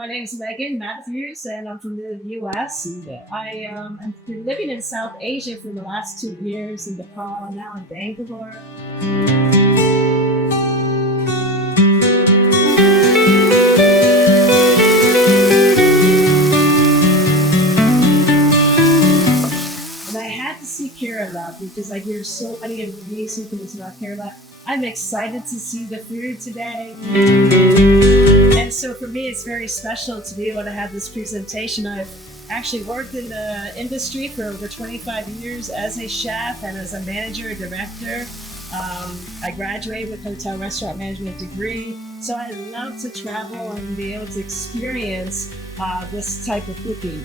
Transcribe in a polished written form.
My name's Megan Mathews, and I'm from the US. I've been living in South Asia for the last 2 years in Nepal and now in Bangalore. And I had to see Kerala because I hear so many amazing things about Kerala. I'm excited to see the food today. And so for me, it's very special to be able to have this presentation. I've actually worked in the industry for over 25 years as a chef and as a manager, director. I graduated with hotel restaurant management degree. So I love to travel and be able to experience this type of cooking.